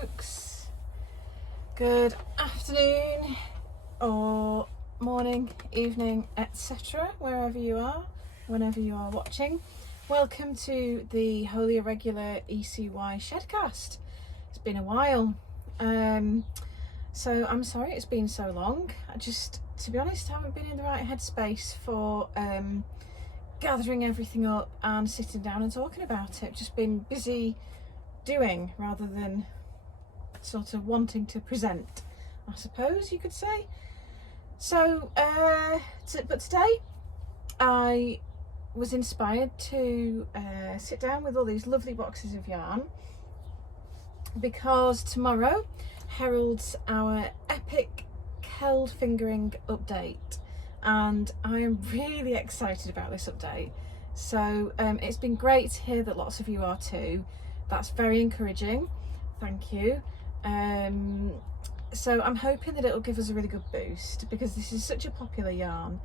folks. Good afternoon or morning, evening, etc. wherever you are, whenever you are watching. Welcome to the Wholly Irregular ECY Shedcast. It's been a while, so I'm sorry it's been so long. I just, to be honest, haven't been in the right headspace for gathering everything up and sitting down and talking about it. Just been busy doing rather than sort of wanting to present, I suppose you could say. So but today I was inspired to sit down with all these lovely boxes of yarn because tomorrow heralds our epic Keld fingering update, and I am really excited about this update. So it's been great to hear that lots of you are too. That's very encouraging, thank you. So I'm hoping that it'll give us a really good boost because this is such a popular yarn.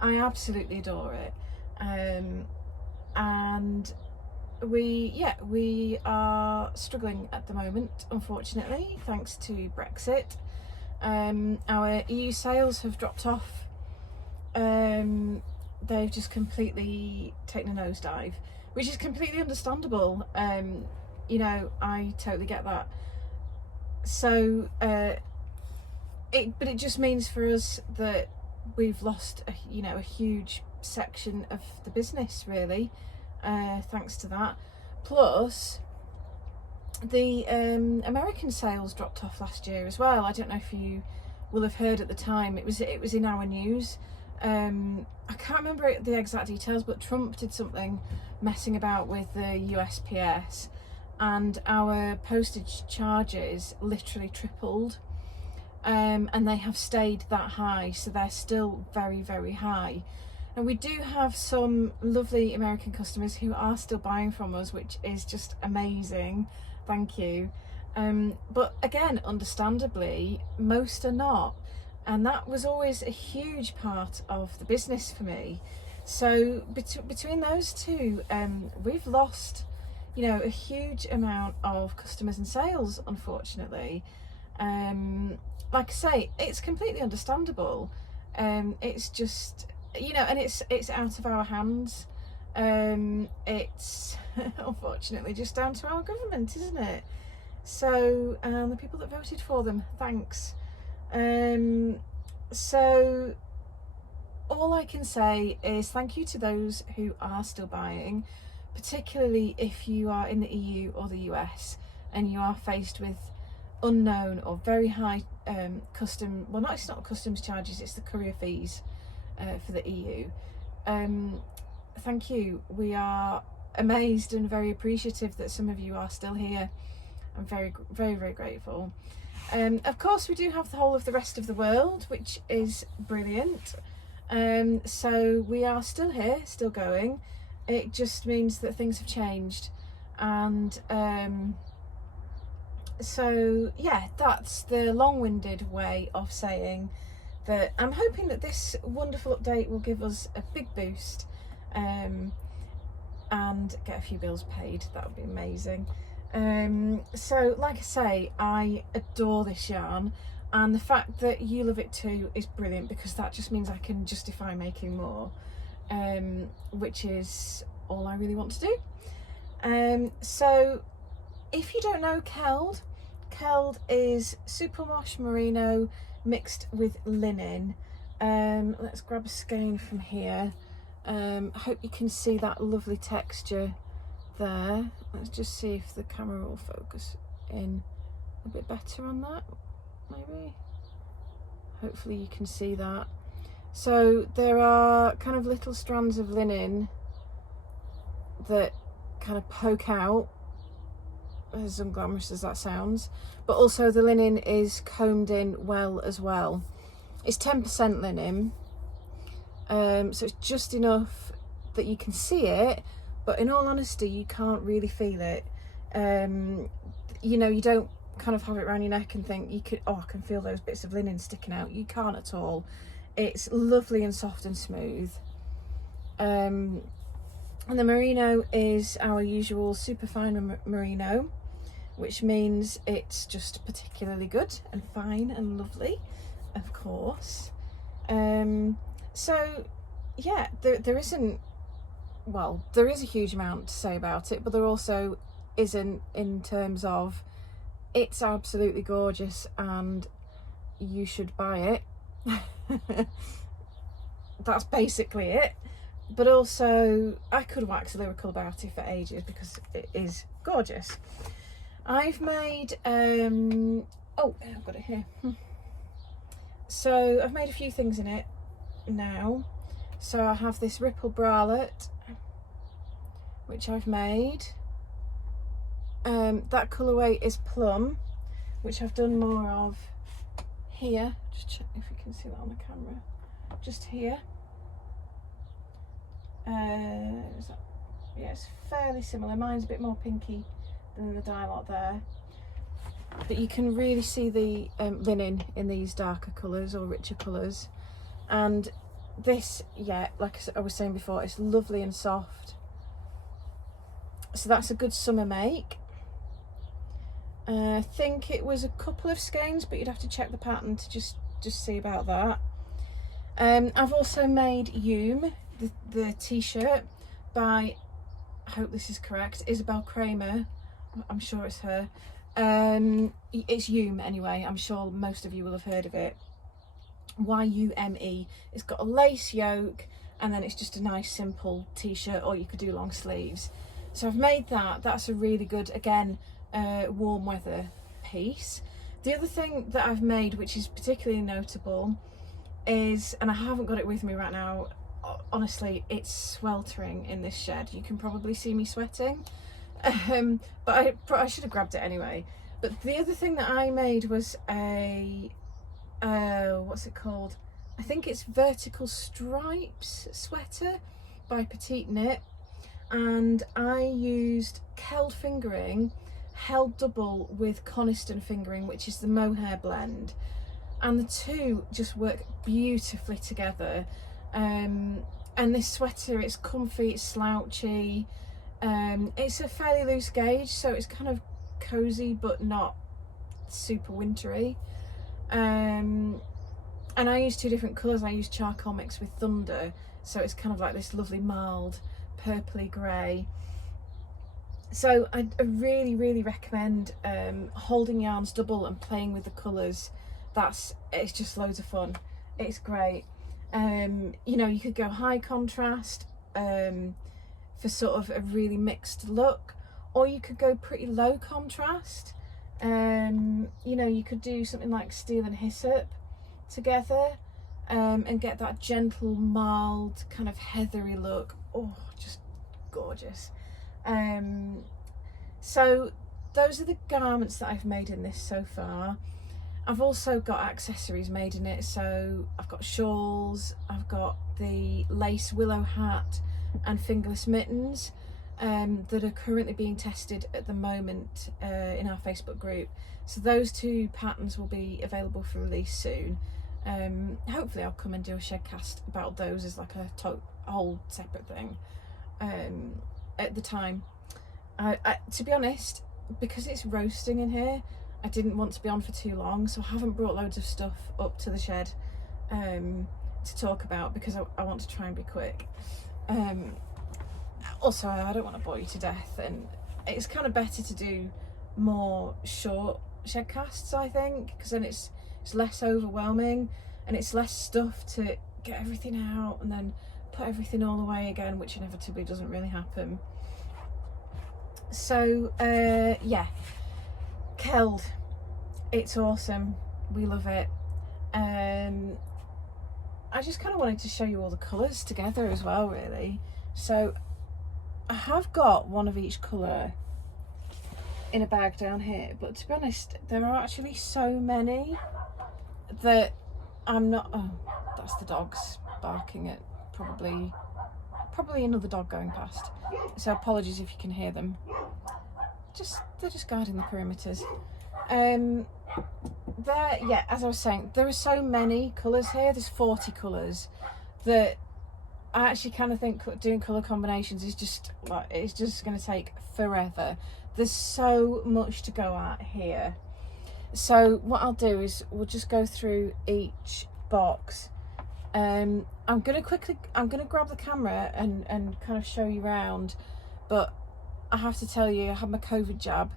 I absolutely adore it. And we are struggling at the moment, unfortunately, thanks to Brexit. Our EU sales have dropped off. They've just completely taken a nosedive, which is completely understandable. You know, I totally get that. So but it just means for us that we've lost a huge section of the business, really, thanks to that. Plus the American sales dropped off last year as well. I don't know if you will have heard at the time. It was in our news. I can't remember the exact details, but Trump did something messing about with the USPS, and our postage charges literally tripled, and they have stayed that high, so they're still very, very high. And we do have some lovely American customers who are still buying from us, which is just amazing, thank you. But again, understandably, most are not, and that was always a huge part of the business for me. So between those two, we've lost a huge amount of customers and sales, unfortunately. Like I say, it's completely understandable. It's just, and it's out of our hands. It's unfortunately just down to our government, isn't it? So the people that voted for them, thanks. So all I can say is thank you to those who are still buying, particularly if you are in the EU or the US and you are faced with unknown or very high it's not customs charges, it's the courier fees for the EU. Thank you. We are amazed and very appreciative that some of you are still here. I'm very, very, very grateful. Of course, we do have the whole of the rest of the world, which is brilliant. So we are still here, still going. It just means that things have changed, and so yeah, that's the long-winded way of saying that I'm hoping that this wonderful update will give us a big boost, and get a few bills paid. That would be amazing. So like I say, I adore this yarn, and the fact that you love it too is brilliant because that just means I can justify making more, which is all I really want to do. So if you don't know Keld is superwash merino mixed with linen. Let's grab a skein from here. I hope you can see that lovely texture there. Let's just see if the camera will focus in a bit better on that, maybe. Hopefully you can see that. So there are kind of little strands of linen that kind of poke out, as unglamorous as that sounds, but also the linen is combed in well as well. It's 10% linen, so it's just enough that you can see it, but in all honesty you can't really feel it. You don't kind of have it around your neck and think I can feel those bits of linen sticking out. You can't at all. It's lovely and soft and smooth. And the merino is our usual superfine merino, which means it's just particularly good and fine and lovely, of course. So yeah, there isn't, well, there is a huge amount to say about it, but there also isn't, in terms of it's absolutely gorgeous and you should buy it. That's basically it. But also, I could wax lyrical about it for ages because it is gorgeous. I've made oh, I've got it here. So I've made a few things in it now. So I have this ripple bralette, which I've made. That colourway is plum, which I've done more of here. Just check if you can see that on the camera. Just here. Is that, yeah, it's fairly similar. Mine's a bit more pinky than the dye lot there, but you can really see the linen in these darker colours or richer colours. And this, yeah, like I was saying before, it's lovely and soft. So that's a good summer make. I think it was a couple of skeins, but you'd have to check the pattern to just see about that. I've also made Yume, the t-shirt by, I hope this is correct, Isabel Kramer. I'm sure it's her. It's Yume anyway. I'm sure most of you will have heard of it. Y-U-M-E. It's got a lace yoke, and then it's just a nice simple t-shirt, or you could do long sleeves. So I've made that. That's a really good, again, warm weather piece. The other thing that I've made, which is particularly notable, is, and I haven't got it with me right now, honestly, it's sweltering in this shed. You can probably see me sweating, but I should have grabbed it anyway. But the other thing that I made was a what's it called? I think it's Vertical Stripes sweater by Petite Knit, and I used Keld fingering held double with Coniston fingering, which is the mohair blend, and the two just work beautifully together. And this sweater, it's comfy, it's slouchy, it's a fairly loose gauge, so it's kind of cozy but not super wintry. And I use two different colours. I use charcoal mixed with thunder, so it's kind of like this lovely mild purpley grey. So I really recommend holding yarns double and playing with the colours. It's just loads of fun. It's great. You know, you could go high contrast for sort of a really mixed look, or you could go pretty low contrast. You know, you could do something like Steel and Hyssop together, and get that gentle, mild, kind of heathery look. Oh, just gorgeous. So those are the garments that I've made in this so far. I've also got accessories made in it, so I've got shawls, I've got the lace willow hat and fingerless mittens that are currently being tested at the moment in our Facebook group. So those two patterns will be available for release soon. Hopefully I'll come and do a shedcast about those as like a whole separate thing at the time. To be honest, because it's roasting in here, I didn't want to be on for too long, so I haven't brought loads of stuff up to the shed to talk about, because I want to try and be quick. Also, I don't want to bore you to death, and it's kind of better to do more short shedcasts, I think, because then it's less overwhelming and it's less stuff to get everything out and then put everything all away again, which inevitably doesn't really happen. So yeah, Keld, it's awesome, we love it. I just kind of wanted to show you all the colours together as well, really. So I have got one of each colour in a bag down here, but to be honest, there are actually so many that I'm not. Oh, that's the dogs barking at probably another dog going past, so apologies if you can hear them. They're just guarding the perimeters. Yeah, as I was saying, there are so many colours here. There's 40 colours that I actually kind of think doing colour combinations is just like, it's just going to take forever. there's so much to go at here. So what I'll do is we'll just go through each box. I'm gonna grab the camera and kind of show you around, but I have to tell you, I had my COVID jab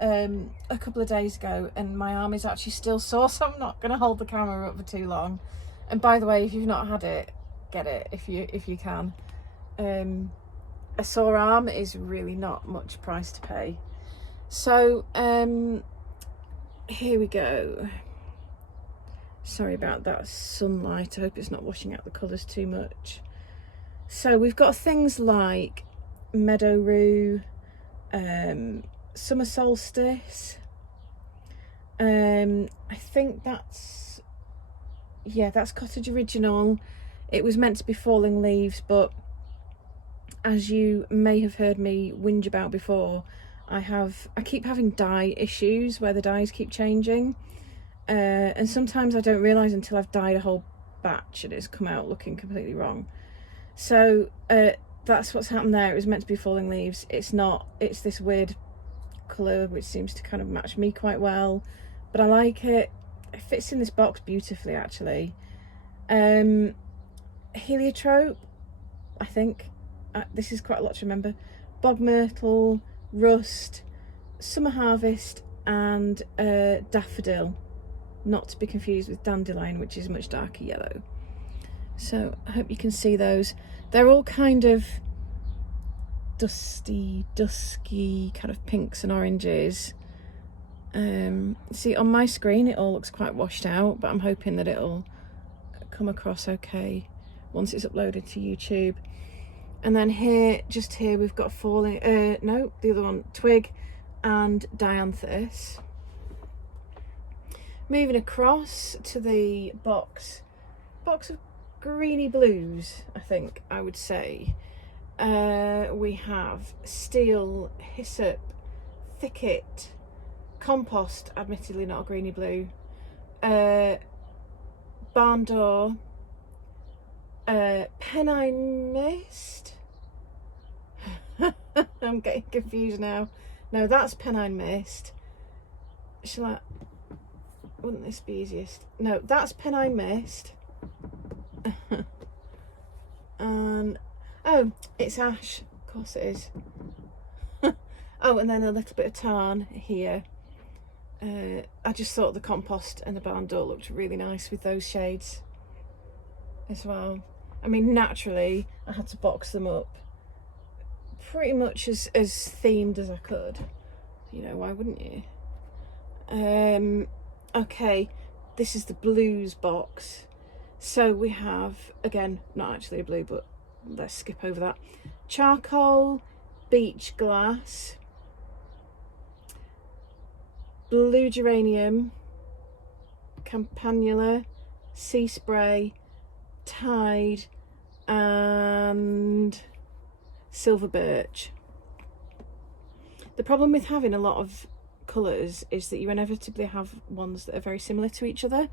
a couple of days ago, and my arm is actually still sore, so I'm not gonna hold the camera up for too long. And by the way, if you've not had it, get it if you can. A sore arm is really not much price to pay. So here we go. Sorry about that sunlight, I hope it's not washing out the colours too much. So we've got things like Meadow Rue, Summer Solstice, I think that's Cottage Original. It was meant to be Falling Leaves, but as you may have heard me whinge about before, I keep having dye issues where the dyes keep changing, and sometimes I don't realise until I've dyed a whole batch and it's come out looking completely wrong. So that's what's happened there. It was meant to be Falling Leaves. It's not. It's this weird colour which seems to kind of match me quite well, but I like it. It fits in this box beautifully, actually. Heliotrope, I think. This is quite a lot to remember. Bog Myrtle, Rust, Summer Harvest, and Daffodil. Not to be confused with Dandelion, which is much darker yellow. So I hope you can see those. They're all kind of dusky kind of pinks and oranges. See, on my screen it all looks quite washed out, but I'm hoping that it'll come across okay once it's uploaded to YouTube. And then here, just here, we've got the other one, Twig and Dianthus. Moving across to the box of greeny blues, I think I would say. We have Steel, Hyssop, Thicket, Compost, admittedly not a greeny blue, Barn Door, Pennine Mist. I'm getting confused now. No, that's Pennine Mist. Wouldn't this be easiest? No, that's Pennine Mist. And oh, it's Ash. Of course it is. Oh, and then a little bit of Tarn here. I just thought the Compost and the Barn Door looked really nice with those shades as well. I mean, naturally, I had to box them up pretty much as themed as I could. You know, why wouldn't you? Okay, this is the blues box. So we have, again, not actually a blue, but let's skip over that. Charcoal, Beach Glass, Blue Geranium, Campanula, Sea Spray, Tide, and Silver Birch. The problem with having a lot of colours is that you inevitably have ones that are very similar to each other,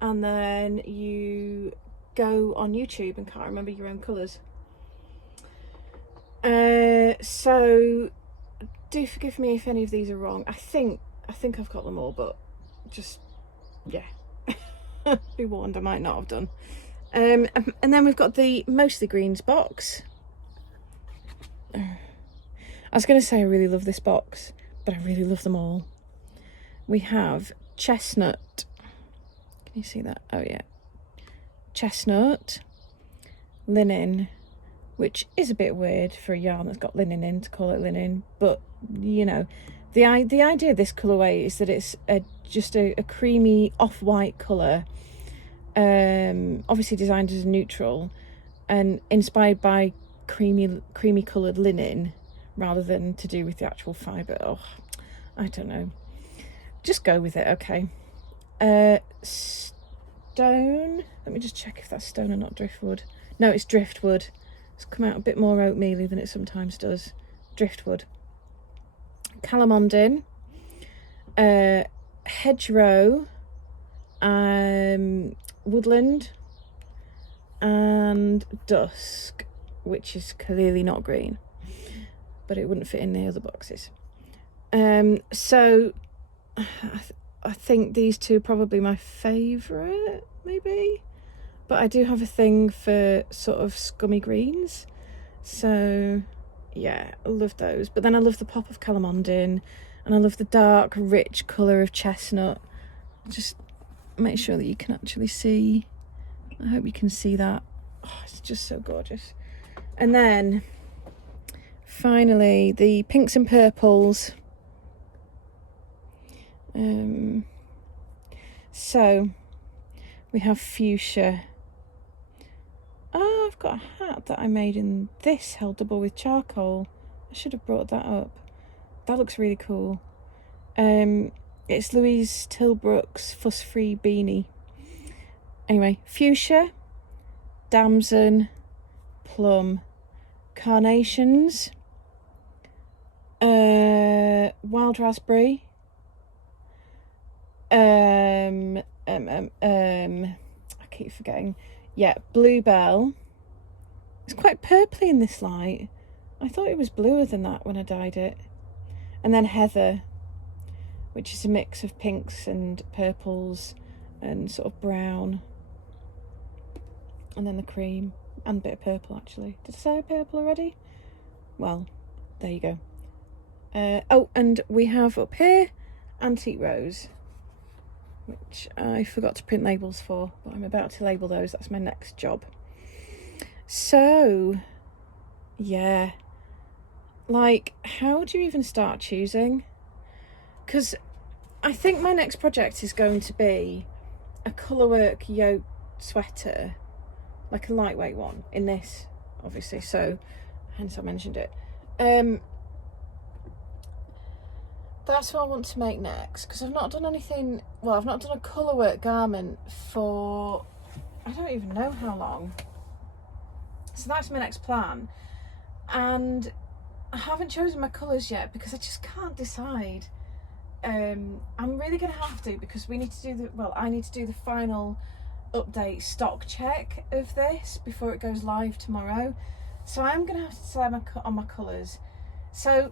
and then you go on YouTube and can't remember your own colours. So do forgive me if any of these are wrong. I think I've got them all, but just, yeah, be warned, I might not have done. And then we've got the Mostly Greens box. I was going to say I really love this box, but I really love them all. We have Chestnut. Can you see that? Oh yeah. Chestnut, Linen, which is a bit weird for a yarn that's got linen in to call it linen, but you know, the idea of this colourway is that it's just a creamy off-white colour, obviously designed as a neutral and inspired by creamy coloured linen rather than to do with the actual fibre. Oh, I don't know. Just go with it, okay. Stone. Let me just check if that's stone or not driftwood. No, it's driftwood. It's come out a bit more oatmealy than it sometimes does. Driftwood. Calamondin. Hedgerow. Woodland. And Dusk, which is clearly not green, but it wouldn't fit in the other boxes. So I think these two are probably my favourite, maybe. But I do have a thing for sort of scummy greens. So yeah, I love those. But then I love the pop of calamondin, and I love the dark, rich colour of chestnut. Just make sure that you can actually see. I hope you can see that. Oh, it's just so gorgeous. And then finally the pinks and purples. So we have fuchsia. Oh, I've got a hat that I made in this held double with charcoal. I should have brought that up. That looks really cool. It's Louise Tilbrook's Fuss Free Beanie. Anyway, fuchsia, damson, plum, carnations, wild raspberry, I keep forgetting. Yeah, bluebell. It's quite purpley in this light. I thought it was bluer than that when I dyed it. And then heather, which is a mix of pinks and purples and sort of brown. And then the cream and a bit of purple, actually. Did I say purple already? Well, there you go. Oh, and we have up here antique rose, which I forgot to print labels for, but I'm about to label those. That's my next job. So, yeah. Like, how do you even start choosing? Because I think my next project is going to be a colourwork yoke sweater, like a lightweight one, in this, obviously, so hence I mentioned it. That's what I want to make next, because I've not done anything, well, I've not done a colourwork garment for, I don't even know how long. So that's my next plan. And I haven't chosen my colours yet because I just can't decide. I'm really going to have to, because we need to do I need to do the final update stock check of this before it goes live tomorrow. So I'm going to have to decide on my colours. So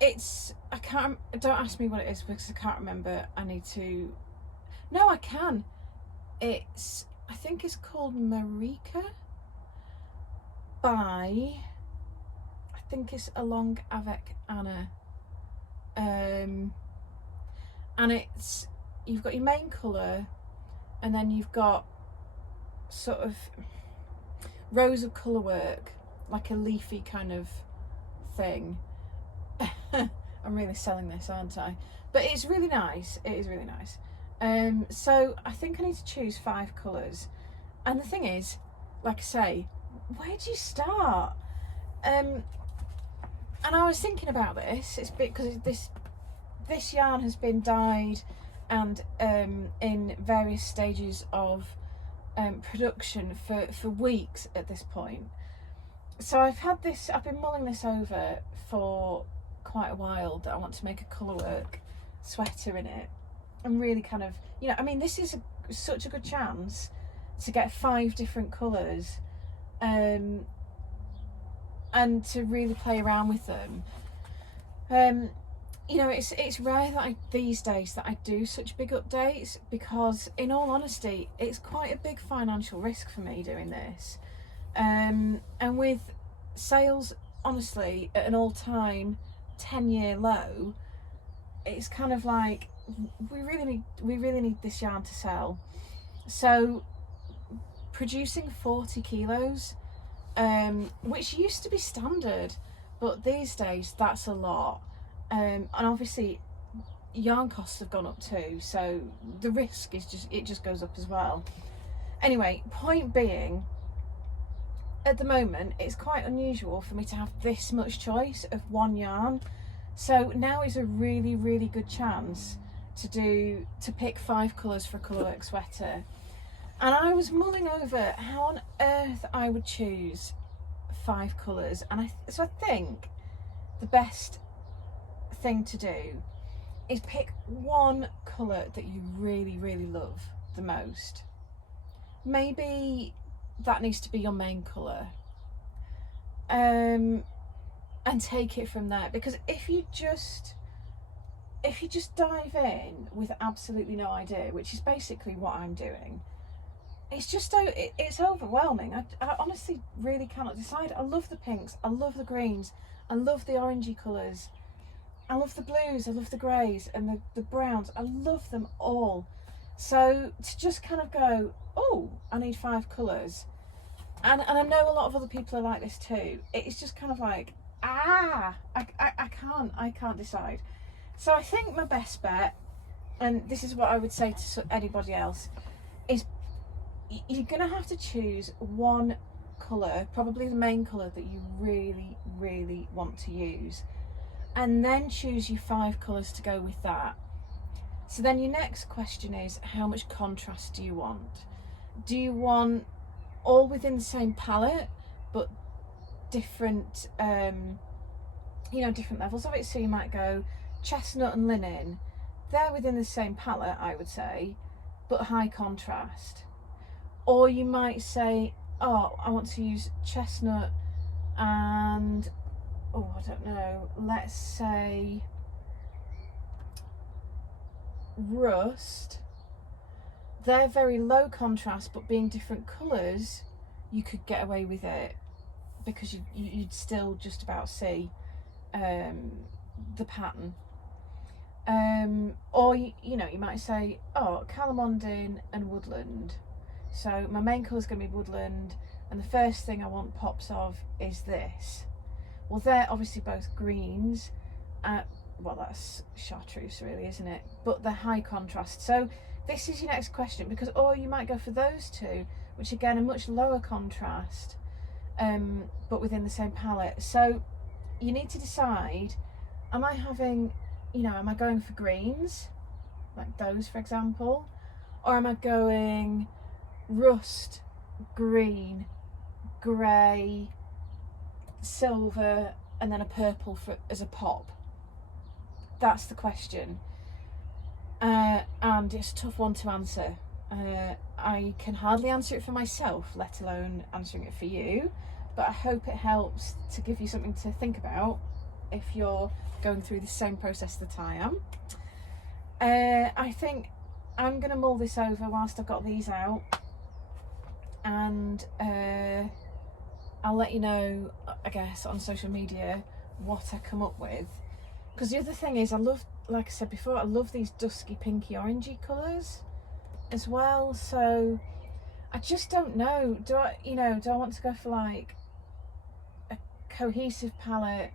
don't ask me what it is because I can't remember. I can. I think it's called Marika by, I think it's Along Avec Anna. And you've got your main colour, and then you've got sort of rows of colour work, like a leafy kind of thing. I'm really selling this, aren't I? But it's really nice. It is really nice. So I think I need to choose 5 colours. And the thing is, like I say, where do you start? And I was thinking about this. It's because this yarn has been dyed and in various stages of production for weeks at this point. So I've been mulling this over for quite a while, that I want to make a colourwork sweater in it. I'm really kind of, this is such a good chance to get 5 different colours and to really play around with them. It's rare that these days that I do such big updates, because in all honesty, it's quite a big financial risk for me doing this. And with sales, honestly, at an all-time 10-year low, it's kind of like we really need this yarn to sell. So producing 40 kilos, which used to be standard, but these days that's a lot. And obviously yarn costs have gone up too, so the risk is just goes up as well. Anyway, point being, at the moment it's quite unusual for me to have this much choice of one yarn. So now is a really, really good chance to pick 5 colours for a colourwork sweater. And I was mulling over how on earth I would choose 5 colours, and so I think the best thing to do is pick one colour that you really, really love the most. Maybe that needs to be your main colour, and take it from there. Because if you just if you just dive in with absolutely no idea, which is basically what I'm doing, it's overwhelming. I honestly really cannot decide. I love the pinks, I love the greens, I love the orangey colours, I love the blues, I love the greys and the browns. I love them all. So to just kind of go, oh, I need 5 colours, and I know a lot of other people are like this too. It's just kind of like, I can't decide. So I think my best bet, and this is what I would say to anybody else, is you're going to have to choose one colour, probably the main colour that you really, really want to use, and then choose your 5 colours to go with that. So then your next question is, how much contrast do you want? Do you want all within the same palette, but different, different levels of it? So you might go chestnut and linen, they're within the same palette, I would say, but high contrast. Or you might say, oh, I want to use chestnut and, oh, I don't know, let's say rust. They're very low contrast, but being different colours, you could get away with it because you'd still just about see the pattern. Or you might say, oh, Calamondin and woodland. So my main colour is going to be woodland, and the first thing I want pops of is this. Well, they're obviously both greens. Well, that's chartreuse really, isn't it? But they're high contrast. So this is your next question, because or you might go for those two, which again are much lower contrast, but within the same palette. So you need to decide, am I going for greens, like those for example, or am I going rust, green, grey, silver, and then a purple as a pop? That's the question, and it's a tough one to answer. I can hardly answer it for myself, let alone answering it for you, but I hope it helps to give you something to think about if you're going through the same process that I am. I think I'm going to mull this over whilst I've got these out, and I'll let you know, I guess, on social media what I come up with. Because the other thing is, like I said before, I love these dusky pinky orangey colours as well. So I just don't know. Do I want to go for like a cohesive palette,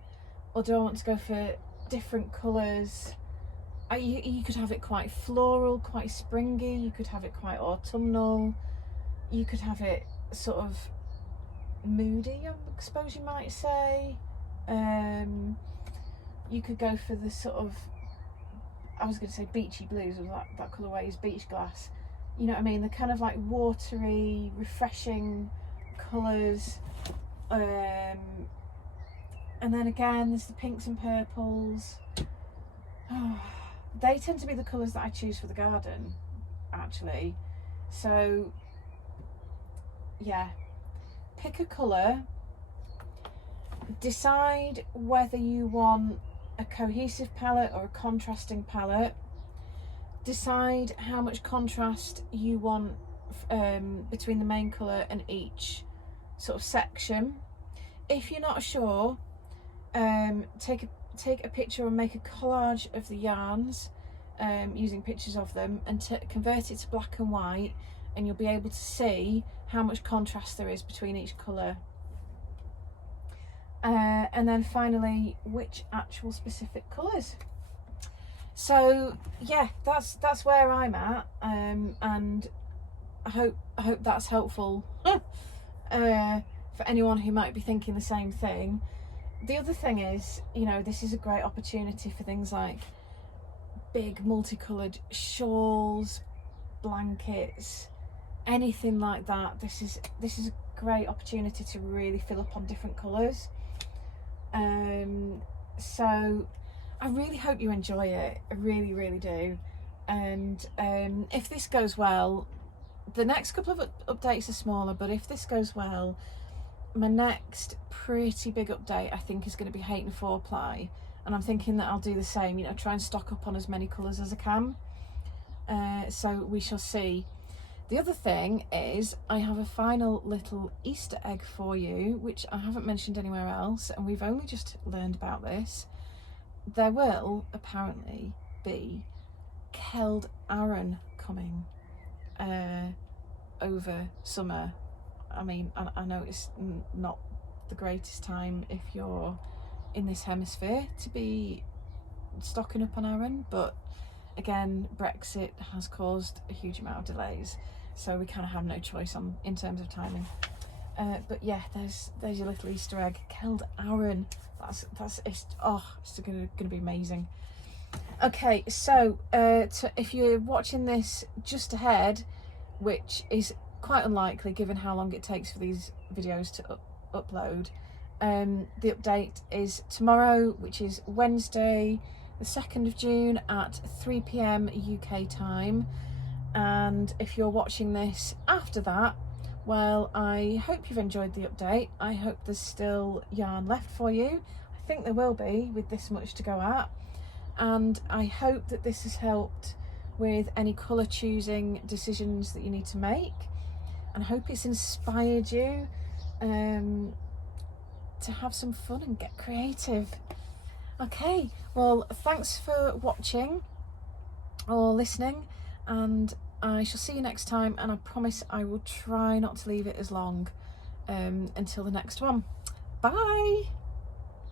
or do I want to go for different colours? You could have it quite floral, quite springy. You could have it quite autumnal. You could have it sort of moody, I suppose you might say. You could go for the sort of, I was going to say beachy blues, or that colourway is beach glass. You know what I mean? The kind of like watery, refreshing colours. And then again, there's the pinks and purples. They tend to be the colours that I choose for the garden, actually. So, yeah. Pick a colour. Decide whether you want a cohesive palette or a contrasting palette. Decide how much contrast you want between the main colour and each sort of section. If you're not sure, take a picture and make a collage of the yarns using pictures of them, and convert it to black and white, and you'll be able to see how much contrast there is between each colour. And then finally, which actual specific colours. So yeah, that's where I'm at, and I hope that's helpful for anyone who might be thinking the same thing. The other thing is, this is a great opportunity for things like big multicoloured shawls, blankets, anything like that. This is a great opportunity to really fill up on different colours. So I really hope you enjoy it. I really, really do. And if this goes well, the next couple of updates are smaller, but if this goes well, my next pretty big update, I think, is going to be Hayton 4-ply, and I'm thinking that I'll do the same, you know, try and stock up on as many colours as I can. So we shall see. The other thing is I have a final little Easter egg for you, which I haven't mentioned anywhere else, and we've only just learned about this. There will apparently be Keld Aran coming over summer. I mean, I know it's not the greatest time if you're in this hemisphere to be stocking up on Aran, but again, Brexit has caused a huge amount of delays, so we kind of have no choice in terms of timing. But yeah, there's your little Easter egg, Keld Aran. It's gonna be amazing. Okay, so if you're watching this just ahead, which is quite unlikely given how long it takes for these videos to upload, the update is tomorrow, which is Wednesday the 2nd of June at 3 p.m. UK time. And if you're watching this after that, well, I hope you've enjoyed the update. I hope there's still yarn left for you. I think there will be with this much to go at, and I hope that this has helped with any colour choosing decisions that you need to make, and I hope it's inspired you to have some fun and get creative. Okay, well, thanks for watching or listening, and I shall see you next time, and I promise I will try not to leave it as long until the next one. Bye!